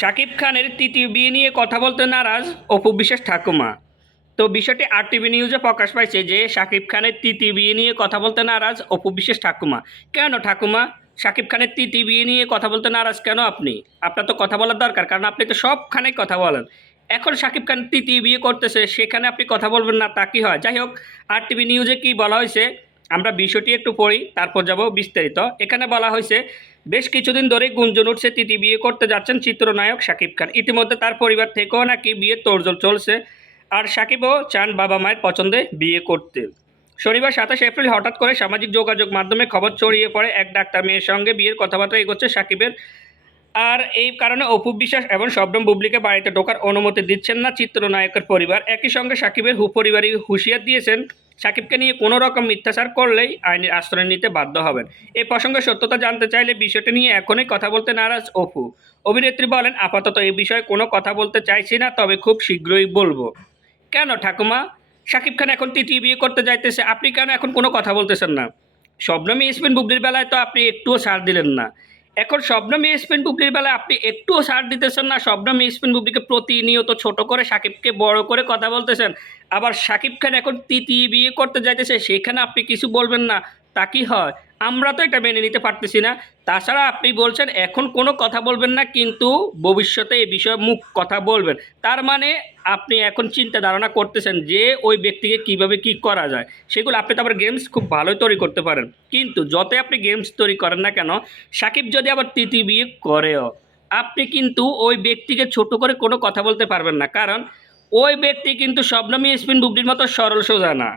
শাকিব খানের তৃতীয় বিয়ে নিয়ে কথা বলতে নারাজ অপু বিশ্বাস ঠাকুমা। তো বিষয়টি আর টিভি নিউজে প্রকাশ পাইছে যে শাকিব খানের তৃতীয় বিয়ে নিয়ে কথা বলতে নারাজ অপু বিশ্বাস ঠাকুমা। কেন ঠাকুমা? শাকিব খানের তৃতীয় বিয়ে নিয়ে কথা বলতে নারাজ কেন আপনি? আপনার তো কথা বলার দরকার, কারণ আপনি তো সবখানে কথা বলেন। এখন শাকিব খান তৃতীয় বিয়ে করতেছে, সেখানে আপনি কথা বলবেন না, তা কি হয়? যাই হোক আর টিভি নিউজে কি বলা হয়েছে আমরা বিষয়টি একটু পড়ি, তারপর যাব বিস্তারিত। এখানে বলা হয়েছে, বেশ কিছুদিন ধরে গুঞ্জন উঠছে, তিতি বিয়ে করতে যাচ্ছেন চিত্রনায়ক শাকিব খান। ইতিমধ্যে তার পরিবার থেকেও নাকি বিয়ের তোড়জোড় চলছে। আর সাকিবও চান বাবা মায়ের পছন্দে বিয়ে করতে। শনিবার সাতাশ এপ্রিল হঠাৎ করে সামাজিক যোগাযোগ মাধ্যমে খবর ছড়িয়ে পড়ে, এক ডাক্তার মেয়ের সঙ্গে বিয়ের কথাবার্তা এগোচ্ছে সাকিবের আর এই কারণে অপু বিশ্বাস এবং শবনম বুবলিকে বাড়িতে ঢোকার অনুমতি দিচ্ছেন না চিত্রনায়কের পরিবার। একই সঙ্গে সাকিবের হু পরিবারই হুঁশিয়ার দিয়েছেন সাকিবকে নিয়ে কোনো রকম মিথ্যাচার করলেই আইনের আশ্রয় নিতে বাধ্য হবেন। এই প্রসঙ্গে সত্যতা জানতে চাইলে বিষয়টি নিয়ে এখনই কথা বলতে নারাজ অপু। অভিনেত্রী বলেন, আপাতত এই বিষয়ে কোনো কথা বলতে চাইছি না, তবে খুব শীঘ্রই বলব। কেন ঠাকুমা? শাকিব খান এখন তৃতীয় বিয়ে করতে যাইতেছে, আপনি কেন এখন কোনো কথা বলতেছেন না? শবনমী ইসমিন বুবলির বেলায় তো আপনি একটুও ছাড় দিলেন না। এখন শবনম ইসমিন বুবলির বেলা আপনি একটুও সার দিতেছেন না। শবনম ইসমিন বুবলিকে প্রতিনিয়ত ছোট করে সাকিবকে বড় করে কথা বলতেছেন। আবার সাকিব খান এখন তৃতীয় বিয়ে করতে যাইতেছে, সেখানে আপনি কিছু বলবেন না। তা কি হয়? আমরা তো এটা মেনে নিতে পারতেছি না। তাছাড়া আপনি বলছেন, এখন কোনো কথা বলবেন না, কিন্তু ভবিষ্যতে এই বিষয়ে মুখ কথা বলবেন। তার মানে আপনি এখন চিন্তা ধারণা করতেছেন যে ওই ব্যক্তিকে কীভাবে কি করা যায়। সেগুলো আপনি তো আবার গেমস খুব ভালোই তৈরি করতে পারেন। কিন্তু যতই আপনি গেমস তৈরি করেন না কেন, সাকিব যদি আবার তৃতীয় বিয়ে করেও, আপনি কিন্তু ওই ব্যক্তিকে ছোট করে কোনো কথা বলতে পারবেন না। কারণ ওই ব্যক্তি কিন্তু শবনমী স্পিন বুবলির মতো সরল সোজা না।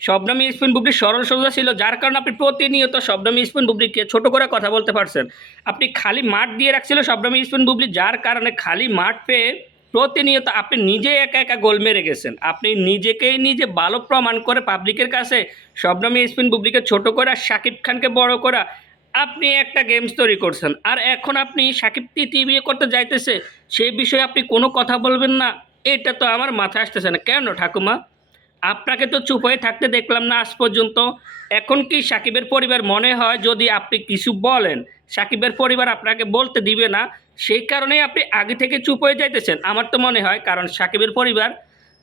শবনমী স্পিন বুবলি সরল সোজা ছিল, যার কারণে আপনি প্রতিনিয়ত শবনমী স্পিন বুবলিকে ছোট করে কথা বলতে পারছেন। আপনি খালি মাঠ দিয়ে রাখছিল শবনমী স্পিন বুবলি, যার কারণে খালি মাঠ পেয়ে প্রতিনিয়ত আপনি নিজে একা একা গোল মেরে গেছেন। আপনি নিজেকেই নিজে ভালো প্রমাণ করে পাবলিকের কাছে শবনমী স্পিন বুবলিকে ছোট করা, শাকিব খানকে বড় করা আপনি একটা গেমস তৈরি করছেন। আর এখন আপনি সাকিব তৃতীয় বিয়ে করতে যাইতেছে, সেই বিষয়ে আপনি কোনো কথা বলবেন না, এটা তো আমার মাথায় আসতেছে না। কেন ঠাকুমা? আপনাকে তো চুপ হয়ে থাকতে দেখলাম না আজ পর্যন্ত। এখন কি সাকিবের পরিবার মনে হয় যদি আপনি কিছু বলেন? সাকিবের পরিবার আপনাকে বলতে দিবে না। সেই কারণেই আপনি আগে থেকে চুপ হয়ে যাইতেছেন, আমার তো মনে হয়। কারণ সাকিবের পরিবার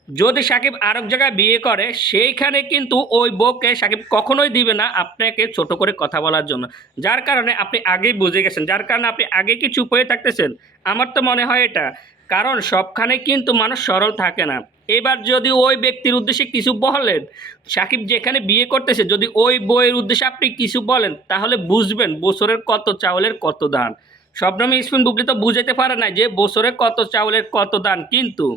যদি সাকিব আরেক জায়গায় বিয়ে করে, সেইখানে কিন্তু ওই বউকে সাকিব কখনোই দিবে না আপনাকে ছোট করে কথা বলার জন্য। যার কারণে আপনি আগেই বুঝে গেছেন, যার কারণে আপনি আগে কি চুপ হয়ে থাকতেছেন? আমার তো মনে হয় এটা। কারণ সবখানে কিন্তু মানুষ সরল থাকে না। এবার যদি ওই ব্যক্তির উদ্দেশ্যে কিছু বলেন, সাকিব যেখানে বিয়ে করতেছে, যদি ওই বইয়ের উদ্দেশ্যে আপনি কিছু বলেন, তাহলে বুঝবেন বছরের কত চাউলের কত দান। স্বপ্নমী স্পিন বুবলি তো বুঝাইতে পারে না যে বছরে কত চাউলের কত দান, কিন্তু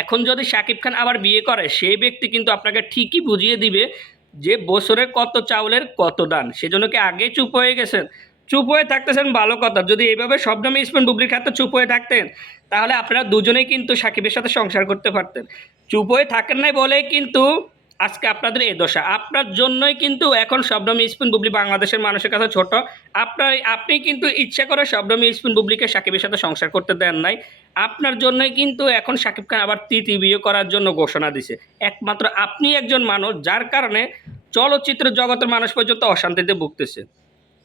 এখন যদি শাকিব খান আবার বিয়ে করে, সেই ব্যক্তি কিন্তু আপনাকে ঠিকই বুঝিয়ে দিবে যে বছরে কত চাউলের কত দান। সেজন্য কি আগে চুপ হয়ে গেছেন? চুপ হয়ে থাকতেছেন ভালো কথা। যদি এইভাবে শবনম ইসমান বুবলির খাতে চুপ হয়ে থাকতেন, তাহলে আপনারা দুজনেই কিন্তু সাকিবের সাথে সংসার করতে পারতেন। চুপ হয়ে থাকেন নাই বলেই কিন্তু আজকে আপনাদের এই দশা। আপনার জন্যই কিন্তু এখন শবনম ইসপিন বুবলি বাংলাদেশের মানুষের কাছে ছোট। আপনার, আপনি কিন্তু ইচ্ছা করে শবনম ইসপিন বুবলিকে সাকিবের সাথে সংসার করতে দেন নাই। আপনার জন্যই কিন্তু এখন সাকিব খান আবার তৃতীয় বিয়ে করার জন্য ঘোষণা দিছে। একমাত্র আপনি একজন মানুষ, যার কারণে চলচ্চিত্র জগতের মানুষ পর্যন্ত অশান্তিতে ভুগতেছে।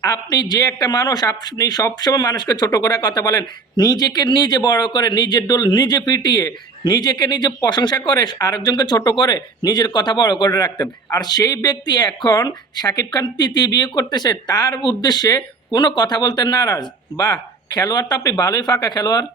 আপনি যে একটা মানুষ, আপনি সবসময় মানুষকে ছোট করে কথা বলেন, নিজেকে নিজে বড় করে, নিজের ডোল নিজে পিটিয়ে, নিজেকে নিজে প্রশংসা করে, আরেকজনকে ছোট করে নিজের কথা বড় করে রাখতেন। আর সেই ব্যক্তি এখন শাকিব খান তৃতীয় বিয়ে করতেছে, তার উদ্দেশ্যে কোনো কথা বলতে নারাজ। বা খেলোয়াড় তো আপনি ভালোই ফাঁকা খেলোয়াড়।